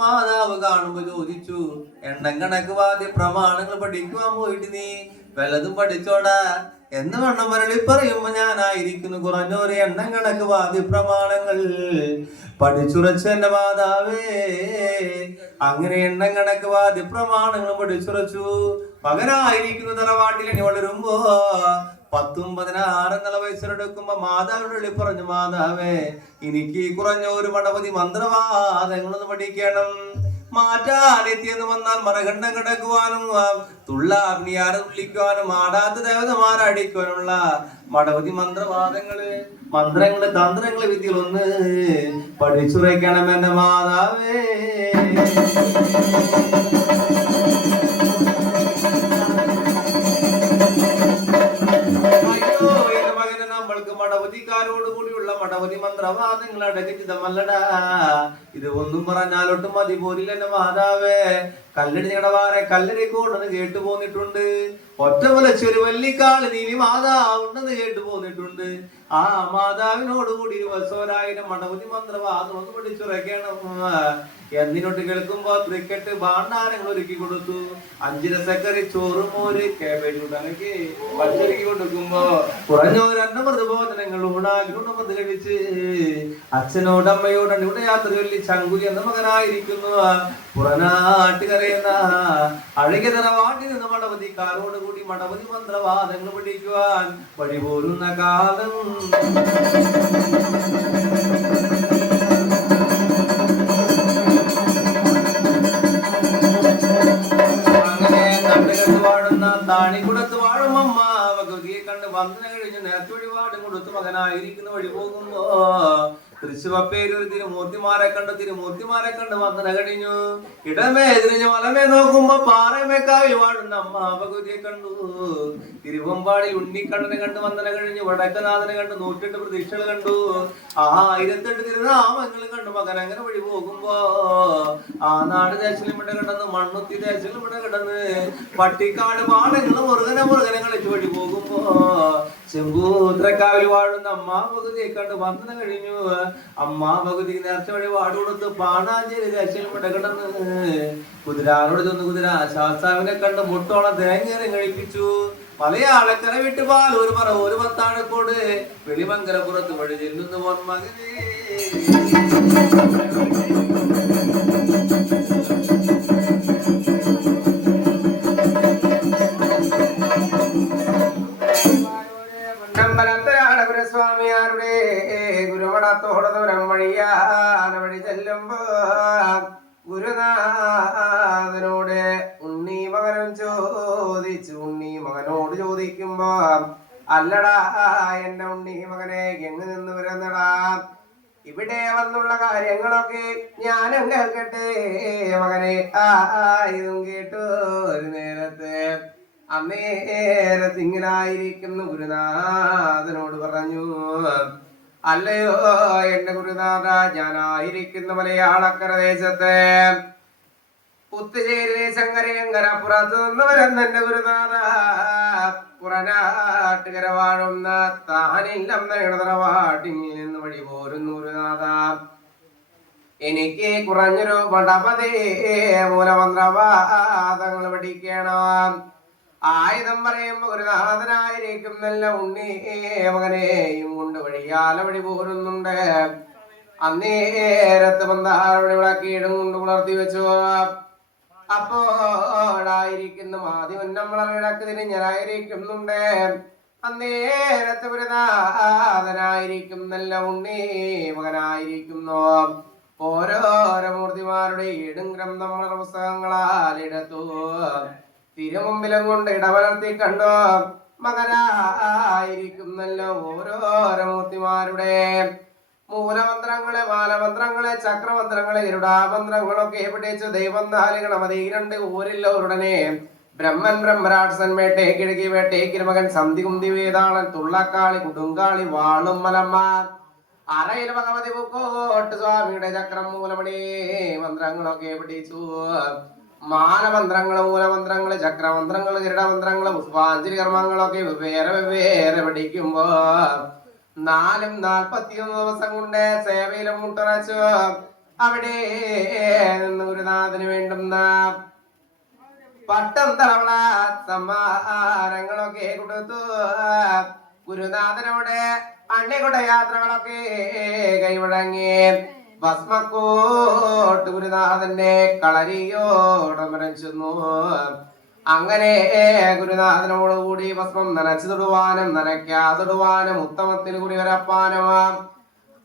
മാതാവ് കാണുമ്പോ ചോദിച്ചു, എണ്ണം കണക്ക് വാദ്യ പ്രമാണങ്ങൾ പഠിക്കുവാൻ പോയിട്ട് നീ വല്ലതും പഠിച്ചോടാ എന്ന് വണ്ണം മരളി പറയുമ്പോ ഞാനായിരിക്കുന്നു കുറഞ്ഞൊരു എണ്ണം കണക്ക് വാദ്യ പ്രമാണങ്ങൾ പഠിച്ചുറച്ച എന്റെ മാതാവേ. അങ്ങനെ എണ്ണം കണക്ക് വാദ്യ പ്രമാണങ്ങൾ പഠിച്ചുറച്ചു. മകനായിരിക്കുന്നു തറവാട്ടിൽ ഇനി വളരുമ്പോ 16 എന്നുള്ള വയസ്സിലെടുക്കുമ്പോ മാതാവിനോട് വിളി പറഞ്ഞു, മാതാവേ എനിക്ക് കുറഞ്ഞ ഒരു മടവധി മന്ത്രവാദങ്ങളൊന്ന് പഠിക്കണം. മാറ്റാലെത്തിയെന്ന് വന്നാൽ മറകണ്ഠം കിടക്കുവാനും തുള്ളാഗ്നിയാരെ തുള്ളിക്കുവാനും ആടാത്ത ദേവതമാരടിക്കുവാനുള്ള മടവധി മന്ത്രങ്ങള് തന്ത്രങ്ങള് വിദ്യകളൊന്ന് പഠിച്ചുറയ്ക്കണം എന്റെ മാതാവേ. മടവതിക്കാരോട് കൂടിയുള്ള മടവതി മന്ത്രവാദങ്ങൾ അടക്കിതമല്ലടാ. ഇത് ഒന്നും പറഞ്ഞാലോട്ടും മതി പോരില്ല എന്റെ മാതാവേ. കല്ലടി ഞടവാറെ കല്ലടി കൂടെന്ന് കേട്ടു പോന്നിട്ടുണ്ട്. ഒറ്റപോലെ ചെരുവല്ലിക്കാള് നീ മാതാവുണ്ടെന്ന് കേട്ടു പോന്നിട്ടുണ്ട്. ആ മാതാവിനോട് കൂടി 20,000 മടവതി മന്ത്രവാദം ഒന്ന് പഠിച്ചുറയ്ക്കണം. എന്നിനോട്ട് കേൾക്കുമ്പോ ക്രിക്കറ്റ് ഭാണ്ഡാരങ്ങൾ ഒരുക്കി കൊടുത്തു. 5 രസക്കറി ചോറ് മോര് കേബേജ് കൂട്ടാനൊക്കെ പച്ചൊരുക്കി കൊടുക്കുമ്പോ കുറഞ്ഞൊരു അന്നമൃതബോധനങ്ങൾ ഊണാകിലുണ്ടത് കഴിച്ച് അച്ഛനോട് അമ്മയോട് ഇവിടെ യാത്ര ചൊല്ലി ചങ്കുലി എന്ന മകനായിരിക്കുന്നു പുറനാട്ടുകരയുന്ന അഴകിയ തറവാട്ടിൽ നിന്ന് മടവതിക്കാരോട് കൂടി മടവതി മന്ത്രവാദങ്ങൾ പഠിക്കുവാൻ വഴിപോരുന്ന കാലം. താണിക്കുടത്ത് വാഴും അമ്മ ഭഗവതിയെ കണ്ട് വന്ദന കഴിഞ്ഞ് നേരത്തെ വഴിപാടും കൊടുത്ത് മകനായിരിക്കുന്ന വഴി പോകുമ്പോ തൃശ്ശൂപ്പേരൊരു തിരുമൂർത്തിമാരെ കണ്ട് വന്ദന കഴിഞ്ഞു. ഇടമേ തിരിഞ്ഞ് വലമേ നോക്കുമ്പോ പാറമേക്കാവിൽ വാഴുന്ന അമ്മ ഭഗവതിയെ കണ്ടു. തിരുവമ്പാടി ഉണ്ണിക്കണ്ണനെ കണ്ട് വന്ദന കഴിഞ്ഞു. വടക്കനാഥനെ കണ്ട് 108 പ്രതീക്ഷകൾ കണ്ടു. 1008 തിരുനാമങ്ങൾ കണ്ടു. മകൻ അങ്ങനെ വഴി പോകുമ്പോ ആ നാട് ദേശിലും ഇവിടെ കിടന്ന് മണ്ണുത്തി ദേശിലും ഇവിടെ കിടന്ന് പട്ടിക്കാട് പാടങ്ങളും മുറുകനെ കളിച്ചു വഴി പോകുമ്പോ ചെമ്പൂത്രക്കാവിൽ വാഴുന്ന അമ്മാ ഭഗവതിയെ കണ്ട് വന്ദന കഴിഞ്ഞു. അമ്മാ ഭഗവതിക്ക് നേർച്ച വഴി വാട് കൊടുത്ത് പാണാഞ്ചേരി ദേശിലും ഇവിടെ കിടന്ന് കുതിരാനോട് ചെന്ന് കുതിര ശാസ്താവിനെ കണ്ട് മുട്ടോളം തേങ്ങേറെ കഴിപ്പിച്ചു. മലയാളക്കര വിട്ട് പാലൂർ പറ ഒരു പത്താഴക്കോട് വെളിമംഗലപുറത്ത് വഴി ചെല്ലുന്ന മകനേ. സ്വാമിയാരുടെ ഗുരുമടത്തോടെ ദൂരം വഴി ചെല്ലുമ്പോ ഗുരുനാഥനോട് ഉണ്ണി മകനോട് ചോദിക്കുമ്പോ, അല്ലടാ എന്റെ ഉണ്ണി മകനെ എങ്ങ് നിന്ന് വരുന്നടാ? ഇവിടെ വന്നുള്ള കാര്യങ്ങളൊക്കെ ഞാനും കേൾക്കട്ടെ മകനെ. ഇതും കേട്ടു ഒരു നേരത്ത് അന്നേരത്തിങ്ങനായിരിക്കുന്നു ഗുരുനാഥനോട് പറഞ്ഞു, അല്ലയോ എന്റെ ഗുരുനാഥ, ഞാനായിരിക്കുന്ന മലയാളക്കര ദേശത്തെ പുത്തുചേരി ശങ്കരയങ്കരപ്പുറത്ത് നിന്ന് വരുന്ന എന്റെ ഗുരുനാഥ, പുറനാട്ടുകര വാഴുന്ന താനില്ലം തറവാട്ടിൽ നിന്ന് വഴി പോരുന്നു ഗുരുനാഥ. എനിക്ക് കുറഞ്ഞൊരു മണ്ഡപതി മൂലമന്ത്രവാദങ്ങൾ പഠിക്കണം. ആയുധം പറയുമ്പോ ഗുരുനാഥനായിരിക്കും നല്ല ഉണ്ണി മകനെയും കൊണ്ട് വഴിയാല വഴി പോരുന്നുണ്ട്. അന്നേരത്ത് പന്താവഴി വിളക്കിയിടും കൊണ്ട് പുലർത്തി വെച്ചു. അപ്പോഴായിരിക്കുന്നു ആദ്യം നമ്മളെ വിളക്ക് തിരിഞ്ഞനായിരിക്കുന്നുണ്ട്. അന്നേരത്ത് ഗുരുനാഥനായിരിക്കും നല്ല ഉണ്ണി മകനായിരിക്കുന്നു. ഓരോരോ മൂർത്തിമാരുടെ ഏടും ഗ്രന്ഥമുള്ള പുസ്തകങ്ങളാൽ എടുത്തു തിരുമുമ്പിലും കൊണ്ട് ഇടവലർത്തി കണ്ടു. മകനായിരിക്കുന്നല്ലോ ഓരോരോ മൂർത്തിമാരുടെ മൂലമന്ത്രങ്ങളെ, മാലമന്ത്രങ്ങളെ, ചക്രമന്ത്രങ്ങളെ, ഇരുടാമന്ത്രങ്ങളൊക്കെ പിടിച്ചു ദൈവം നാലുകളമതി 2 ഊരില്ലവരുടനെ ബ്രഹ്മൻ ബ്രഹ്മരാക്ഷസൻ വേട്ടേ കിഴക്കി വേട്ടേക്കിന് മകൻ സന്ധി കുന്തി വേതാളൻ തുള്ളക്കാളി കുടുങ്കാളി വാളും മലമ്മ അറയിൽ ഭഗവതി പൂക്കോട്ട് സ്വാമിയുടെ ചക്രം മൂലമണി മന്ത്രങ്ങളൊക്കെ പിടിച്ചു. മാലമന്ത്രങ്ങള്, മൂലമന്ത്രങ്ങള്, ചക്രമന്ത്രങ്ങള്, ഗരുഡമന്ത്രങ്ങള്, പുഷ്പാഞ്ജലി കർമ്മങ്ങളൊക്കെ വെവ്വേറെ പഠിക്കുമ്പോ 41 ദിവസം കൊണ്ട് സേവയിലും മുട്ടറച്ചു അവിടെ നിന്ന് ഗുരുനാഥന് വേണ്ടുന്ന പട്ടം തളവള സമ്മാനങ്ങളൊക്കെ കൊടുത്തു. ഗുരുനാഥനോട് അണ്ണിക്കുട യാത്രകളൊക്കെ കൈവഴങ്ങി ഭസ്മക്കോട്ട് ഗുരുനാഥന്റെ കളരിയോടമരം ചെന്നു. അങ്ങനെ ഗുരുനാഥനോടുകൂടി ഭസ്മം നനച്ചു തൊടുവാനും നനയ്ക്കാതൊടുവാനും ഉത്തമത്തിൽ കുറി വരപ്പാനും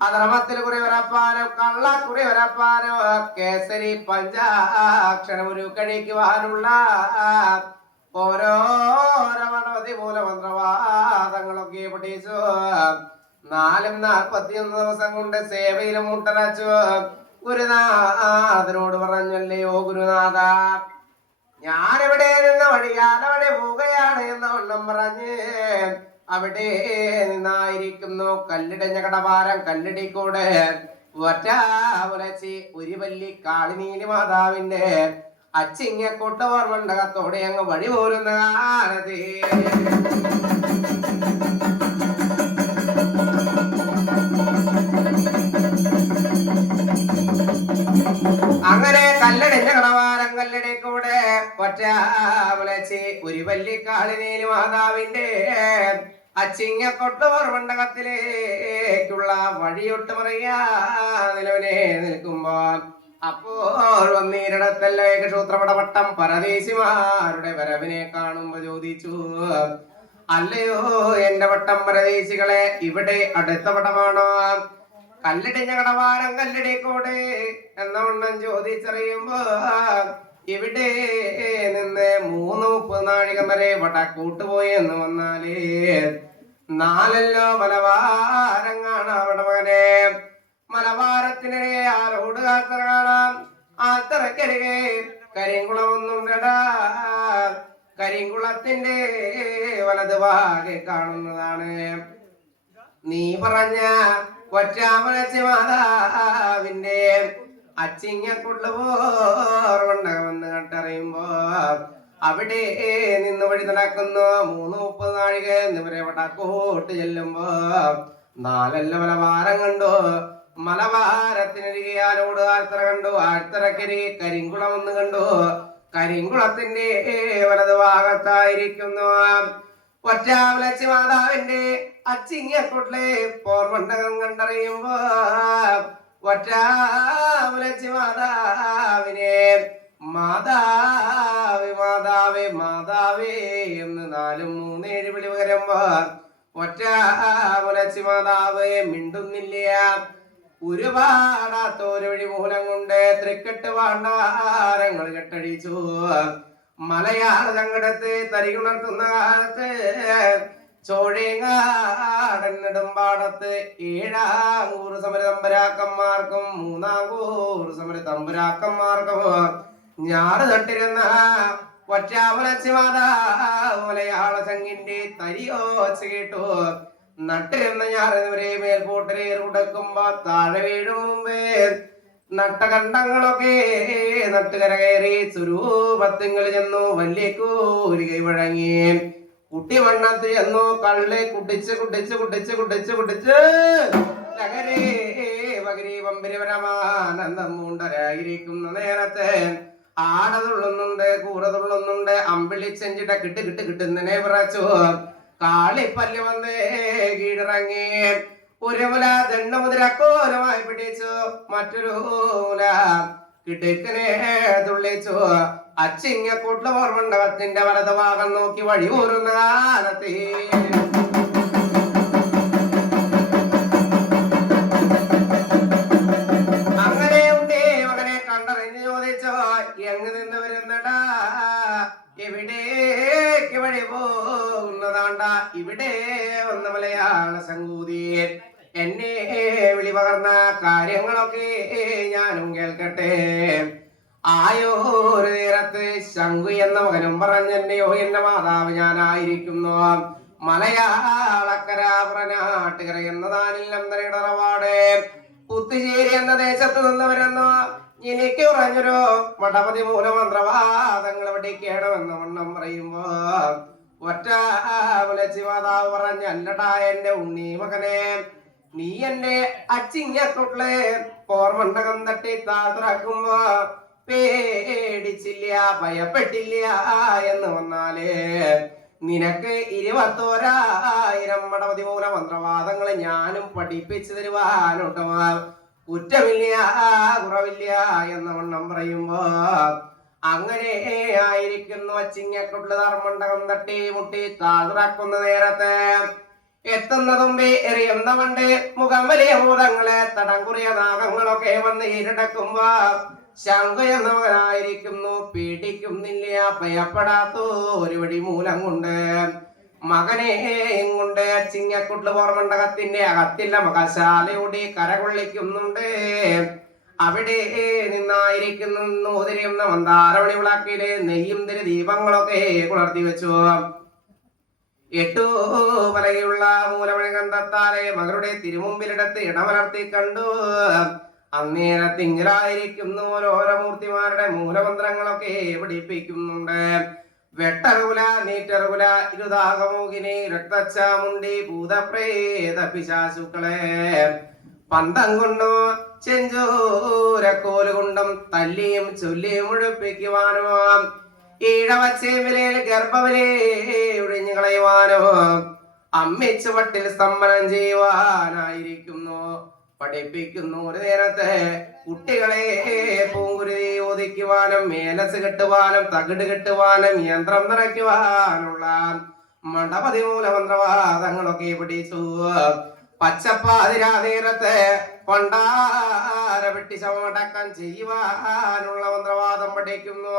അധർമ്മത്തിൽ കുറി വരപ്പാനും കള്ളക്കുറി വരപ്പാനും കേസരി പഞ്ചാക്ഷരം ഒരു കഴിക്കുവാനുള്ള ഓരോരോ മണവതി മൂലമന്ത്രവാദങ്ങളൊക്കെ പഠിച്ചു. 41 ദിവസം കൊണ്ട് സേവയിൽ മുട്ടനച്ചു. ഗുരുനാഥനോട് പറഞ്ഞല്ലയോ ഗുരുനാഥ, ഞാനെവിടെ നിന്ന വഴിയാലവിടെ പോവുകയാണ് എന്ന വണ്ണം പറഞ്ഞ് അവിടെ നിന്നായിരിക്കുന്നു കല്ലിടഞ്ഞ കടവാരം കല്ലിടിക്കൂടെ ഒറ്റാവുലച്ചി ഒരു വല്ലി കാളിനീലി മാതാവിന്റെ അച്ചിങ്ങക്കൊട്ട ഓർമ്മണ്ടകത്തോടെ അങ്ങ് വഴി പോരുന്ന കാലത്തേ അങ്ങനെ കല്ലടിഞ്ഞ കടവാരം കല്ലടിക്കൂടെ ഒറ്റാവുലച്ചി ഒരു വല്ലി കാളിനീലി മാതാവിന്റെ അച്ചിങ്ങക്കൊട്ടോർ മണ്ഡകത്തിലേക്കുള്ള വഴിയൊട്ട് പറയാതിലവനെ നിൽക്കുമ്പോ അപ്പോൾ വന്നീരിടത്തല്ല ഏകക്ഷൂത്രപടവട്ടം പരദേശിമാരുടെ വരവിനെ കാണുമ്പോ ചോദിച്ചു, അല്ലയോ എന്റെ വട്ടം പരദേശികളെ, ഇവിടെ അടുത്ത പടമാണോ? കല്ലിടിഞ്ഞ കടവാരം കല്ലിടിക്കോടെ എന്നവണ്ണം ചോദിച്ചറിയുമ്പോ ഇവിടെ നിന്ന് 3-30 നാഴിക വരെ വടക്കൂട്ടുപോയി എന്ന് വന്നാലേ 4 മലവാരം കാണാം. അവിടെ മകനെ മലവാരത്തിനിടെ ആരോട് ആത്തറ കാണാം. ആത്തറക്കരികെ കരിങ്കുളം ഒന്നുണ്ടടാ. കരിങ്കുളത്തിന്റെ വലത് ഭാഗെ കാണുന്നതാണ് നീ പറഞ്ഞ കൊറ്റാമലച്ചി മാതാവിന്റെ അച്ചിങ്ങക്കുള്ളവോർവണ്ടകമെന്ന് കണ്ടറിയുമ്പോ അവിടെ നിന്ന് വഴി നടക്കുന്നു. 3-30 നാഴിക എന്നിവരെ വടക്കോട്ട് ചെല്ലുമ്പോ 4 മലവാരം കണ്ടു. മലവാരത്തിനരികയാലോട് ആഴ്ത്തറ കണ്ടു. ആഴ്ത്തറക്കരികെ കരിങ്കുളം ഒന്ന് കണ്ടു. കരിങ്കുളത്തിന്റെ വലത് ഭാഗത്തായിരിക്കുന്നു ഒറ്റാമലച്ചി മാതാവിന്റെ അച്ചിങ്ങക്കൊട്ടിലെ പോർമണ്ടകം കണ്ടറിയുമ്പോ ഒറ്റാമലച്ചി മാതാവിനെ മാതാവേ മാതാവേ മാതാവേ എന്ന് 4-3-7 വിളി പകരുമ്പോ ഒറ്റാമലച്ചി മാതാവ് മിണ്ടുന്നില്ല. ഒരുപാടാത്തൊരു വഴി മൂലം കൊണ്ട് തൃക്കെട്ട് വാണ്ടാരങ്ങൾ കെട്ടടിച്ചു. മലയാള സങ്കടത്ത് തരികുണർത്തുന്ന കാലത്ത് ചോഴേങ്ങാടൻ നെടുമ്പാടത്ത് 7 സമര തമ്പരാക്കന്മാർക്കും 3 സമര തമ്പരാക്കന്മാർക്കും ഞാറ് തട്ടിരുന്ന ഒറ്റാമലച്ചി മാതാവ് മലയാള സംഘിന്റെ തരിയോച്ച കേട്ടു. നട്ടിരുന്ന ഞാറിനവരെ മേൽപോട്ടരേർ ഉടക്കുമ്പോ താഴെ വീഴും മുമ്പേ നട്ടകണ്ടങ്ങളൊക്കെ നട്ടുകര കയറി സ്വരൂപത്തിങ്ങൾ ചെന്നു. വലിയ കൂരി കൈ വഴങ്ങി കുട്ടി മണ്ണത്ത് ചെന്നു. കള്ളെ കുട്ടിച്ച് കുട്ടിച്ച് കുട്ടിച്ച് കുട്ടിച്ച് കുട്ടിച്ച് ലഹരേ വകരി പമ്പരപരമാനന്ദം മൂണ്ടരായിരിക്കുന്ന നേരത്തെ ആട തുള്ളുന്നുണ്ട്, കൂറ തുള്ളുന്നുണ്ട്, അമ്പിളിച്ചെഞ്ചിട്ട കിട്ട് കിട്ട് കിട്ടുന്നതിനെ വിറച്ചു. കാളിപ്പല്ല് വന്ന് കീഴിറങ്ങി. ഒരു മുല ദണ്ഡമുതിരക്കോലമായി പിടിച്ചു. മറ്റൊരു മുല കിടുക്കനെ തുള്ളിച്ചു. അച്ചിങ്ങക്കൂട്ടിലെ ഓർമ്മണ്ടകത്തിന്റെ വലത് ഭാഗം നോക്കി വഴി പോരുന്ന കാലത്തെ അങ്ങനെ ഉണ്ടേ മകനെ കണ്ടറിഞ്ഞ് ചോദിച്ചോ, എങ്ങ് നിന്ന് വരുന്നടാ, എവിടേക്ക് വഴി പോകുന്നതാണ്ട? ഇവിടെ വന്ന മലയാള സംഗൂതി എന്നെ വിളി പകർന്ന കാര്യങ്ങളൊക്കെ ഞാനും കേൾക്കട്ടെ. ആയോ ഒരു നേരത്ത് ശങ്കു എന്ന മകനും പറഞ്ഞെന്നെയോ എന്റെ മാതാവ് ഞാനായിരിക്കുന്നു. മലയാളക്കര നാട്ടുകര എന്നതാനിൽ അന്തരവാട് പുത്തുചേരി എന്ന ദേശത്ത് നിന്നവരെന്നോ എനിക്ക് പറഞ്ഞൊരു മഠപതി മൂലമന്ത്രവാദങ്ങൾ പഠിക്കണമെന്ന വണ്ണം പറയുമ്പോ ഒറ്റാമലച്ചി മാതാവ് പറഞ്ഞ, അല്ലടാ എന്റെ ഉണ്ണി മകനെ, നീ എന്റെ അച്ചിങ്ങക്കൊട്ടിലെ കോർമണ്ടകം തട്ടി താഴ്ത്തുറക്കുമ്പോ പേടിച്ചില്ല ഭയപ്പെട്ടില്ല എന്ന് വന്നാല് നിനക്ക് 21,000 മടവതി മൂല മന്ത്രവാദങ്ങളെ ഞാനും പഠിപ്പിച്ചു തരുവാനോട്ടോ കുറ്റമില്ല കുറവില്ല എന്ന വണ്ണം പറയുമ്പോ അങ്ങനെ ആയിരിക്കുന്നു അച്ചിങ്ങക്കുള്ള ധർമ്മണ്ടകം തട്ടി മുട്ടി താഴ്ത്തുറക്കുന്ന നേരത്തെ എത്തുന്നതുമ്പേ എറിയുന്ന വണ്ട് മുഖം വലിയ ഭൂതങ്ങളെ തടം കുറിയ നാഗങ്ങളൊക്കെ വന്ന് ഈരടക്കുമ്പോ ശങ്കു എന്നവനായിരിക്കുന്നു പേടിക്കുന്നില്ല ഭയപ്പെടാത്ത ഒരു വഴി മൂലം കൊണ്ട് മകനെ കൊണ്ട് ചിങ്ങക്കുട്ട് പോർമണ്ടകത്തിന്റെ അകത്തില്ല മകശാലയുടെ കരകൊള്ളിക്കുന്നുണ്ട്. അവിടെ നിന്നായിരിക്കുന്നു നൂതിരിയുന്ന മന്ദാരമണി വിളക്കില് നെയ്യും തിരി ദീപങ്ങളൊക്കെ കുളർത്തി വെച്ചു. 8 പലകയുള്ള മൂലമണി കണ്ടെത്താലെ മകളുടെ തിരുമുമ്പിലിടത്ത് ഇടമലർത്തി കണ്ടു. അന്നേരത്തിങ്കിലായിരിക്കുന്നു ഓരോരോ മൂർത്തിമാരുടെ മൂലമന്ത്രങ്ങളൊക്കെ പഠിപ്പിക്കുന്നുണ്ട്. വെട്ടറുകുല നീറ്ററുകുല ഇരുതാകമോഹിനി രക്തച്ചാമുണ്ടി ഭൂതപ്രേത പിശാചുക്കളെ പന്തം കൊണ്ടോ ചെഞ്ചൂരക്കോല് കൊണ്ടും തല്ലിയും ചൊല്ലിയും മുഴുപ്പിക്കുവാനോ ഈഴവച്ചേവിലയിൽ ഗർഭവിലെ ഒഴിഞ്ഞു കളയുവാനോ അമ്മിച്ചുവട്ടിൽ സ്തംഭനം ചെയ്യുവാനായിരിക്കുന്നു പഠിപ്പിക്കുന്നു. ഒരു നേരത്തെ കുട്ടികളെ പൂങ്കുരുതി ഓദിക്കുവാനും മേലസ് കെട്ടുവാനും തകിട് കെട്ടുവാനും യന്ത്രം നിറയ്ക്കുവാനുള്ള മണ്ഡപതി മൂലമന്ത്രവാദങ്ങളൊക്കെ പഠിച്ചു. പച്ചപ്പാതിരാ നേരത്തെ പണ്ടാര വെട്ടി ശവമടക്കം ചെയ്യുവാനുള്ള മന്ത്രവാദം പഠിക്കുന്നു.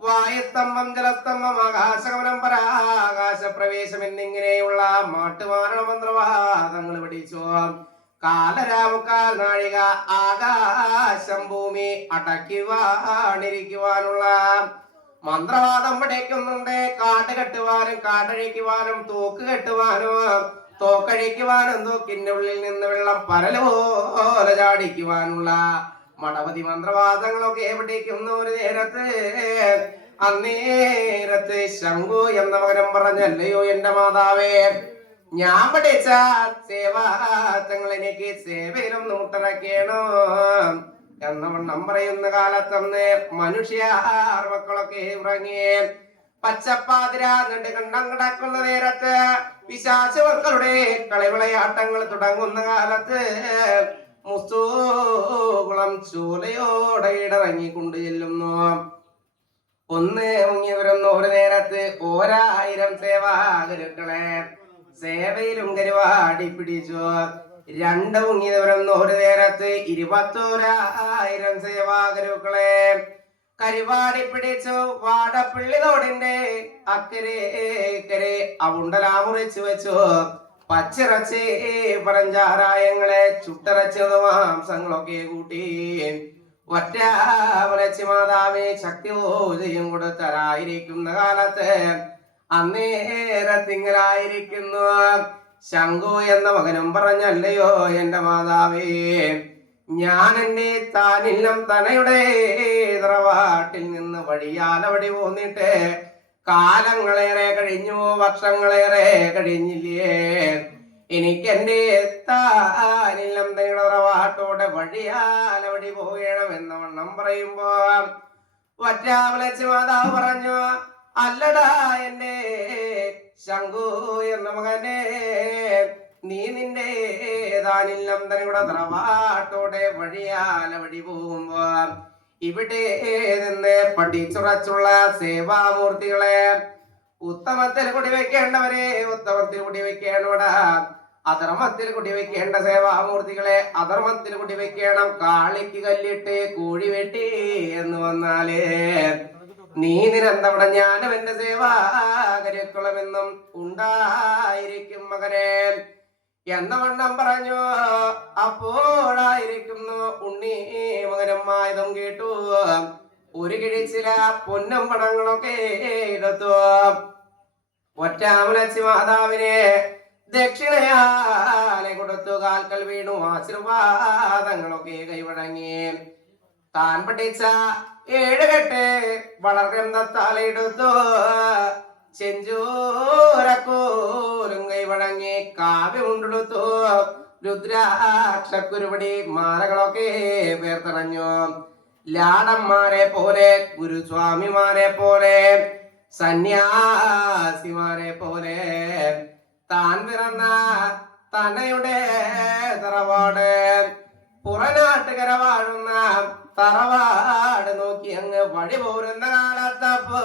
വായുസ്തംഭം ജലസ്തംഭം ആകാശഗമനം പരാകാശ പ്രവേശം എന്നിങ്ങനെയുള്ള മാട്ടുമാരണ മന്ത്രവാദങ്ങൾ പഠിച്ചു. കാലരാമുക്കാൽ നാഴിക ആകാശം ഭൂമി അടയ്ക്കുവാനിരിക്കുവാനുള്ള മന്ത്രവാദം പഠിക്കുന്നുണ്ട്. കാട് കെട്ടുവാനും കാടഴിക്കുവാനും തോക്ക് കെട്ടുവാനും തോക്കഴിക്കുവാനും തോക്കിന്റെ ഉള്ളിൽ നിന്ന് വെള്ളം പരലുപോലെ ചാടിക്കുവാനുള്ള മടവതി മന്ത്രവാദങ്ങളൊക്കെ പഠിക്കുന്നു. ഒരു നേരത്ത് അന്നേരത്ത് ശംഖു എന്ന മകനം പറഞ്ഞല്ലയോ എന്റെ മാതാവേ, ഞാൻ പഠിച്ച സേവാത്തങ്ങൾ എനിക്ക് സേവയിലും നൂട്ടിറക്കിയണോ എന്ന വണ്ണം പറയുന്ന കാലത്തന്ന് മനുഷ്യാർ മക്കളൊക്കെ ഉറങ്ങി. പച്ചപ്പാതിര നെട്ട് കണ്ടം കിടക്കുന്ന നേരത്ത് പിശാച മക്കളുടെ കളിവിളയാട്ടങ്ങൾ തുടങ്ങുന്ന കാലത്ത് മുസ്തൂകുളം ചൂലയോടെ ഇടറങ്ങിക്കൊണ്ട് ചെല്ലുന്നു. ഒന്ന് മുങ്ങിയവരൊന്ന് ഒരു നേരത്ത് 1000 സേവാകരുക്കളെ സേവയിലും കരുവാടി പിടിച്ചു. 2 മുങ്ങിയവരൊന്ന് ഒരു നേരത്ത് 21,000 സേവാകരുക്കളെ കരുവാടി പിടിച്ചു. വാടപ്പള്ളി തോടിന്റെ അക്കരെ അവണ്ടലാ മുറിച്ചു വെച്ചു. പച്ചിറച്ചി പഴഞ്ചാരായങ്ങളെ ചുട്ടിറച്ചത് മാംസങ്ങളൊക്കെ കൂട്ടി ഒറ്റ മുലച്ചി മാതാവിന് ശക്തി പൂജയും കൊടുത്തരായിരിക്കുന്ന കാലത്ത് അന്നേരത്തിങ്ങലായിരിക്കുന്നു ശംഖു എന്ന മകനും പറഞ്ഞല്ലയോ എന്റെ മാതാവേ, ഞാൻ എന്നെ താനില്ലം തനയുടെ തറവാട്ടിൽ നിന്ന് വഴിയാലവടി പോന്നിട്ട് കാലങ്ങളേറെ കഴിഞ്ഞു, വർഷങ്ങളേറെ കഴിഞ്ഞില്ലേ. എനിക്കെന്റെ താനില്ലം തനയുടെ തറവാട്ടോടെ വഴിയാലവടി പോകണം എന്ന വണ്ണം പറയുമ്പോ വറ്റാമലച്ച് മാതാവ് പറഞ്ഞു, അല്ലടാ എന്റെ ശംഖു എന്ന മകനെ, നീ നിന്റെ താനില്ലം തനയുടെ തറവാട്ടോടെ വഴിയാലവടി പോകുമ്പോ ഇവിടെ നിന്ന് പഠിച്ചുറച്ചുള്ള സേവാമൂർത്തികളെ ഉത്തമത്തിൽ കുടിവെക്കേണ്ടവരെ ഉത്തമത്തിൽ കുടിവെക്കേണ്ടോടാ, അധർമ്മത്തിൽ കുടിവെക്കേണ്ട സേവാമൂർത്തികളെ അധർമ്മത്തിൽ കുടിവെക്കണം. കാളിക്ക് കല്ലിട്ട് കൂടി വെട്ടി എന്ന് വന്നാലേ നീ നിരന്തവിടെ ഞാനും എന്റെ സേവാകരിക്കുളമെന്നും ഉണ്ടായിരിക്കും മകനെ എന്ന വണ്ണം പറഞ്ഞു. അപ്പോഴായിരിക്കുന്നു ഉണ്ണി മകനമ്മായതും കേട്ടു. ഒരു കിഴിച്ചില പൊന്നും പണങ്ങളൊക്കെ എടുത്തു. ഒറ്റാമലച്ചി മാതാവിനെ ദക്ഷിണയാലെ കൊടുത്തു. കാൽക്കൽ വീണു ആശീർവാദങ്ങളൊക്കെ കൈവഴങ്ങി. താൻ പഠിച്ച 7 കെട്ട് വളർന്നത്താലെടുത്തു. ചെഞ്ചൂരക്കോലും കൈവഴങ്ങി കാവ്യമുണ്ടെടുത്തു. രുദ്രാക്ഷക്കുരുപടി മാലകളൊക്കെ പേർത്തണഞ്ഞു. ലാടന്മാരെ പോലെ ഗുരുസ്വാമിമാരെ പോലെ സന്യാസിമാരെ പോലെ താൻ പിറന്ന തനയുടെ തറവാട് പുറനാട്ടുകര വാഴുന്ന തറവാട് നോക്കി അങ്ങ് വഴി പോരുന്ന കാലത്തപ്പോ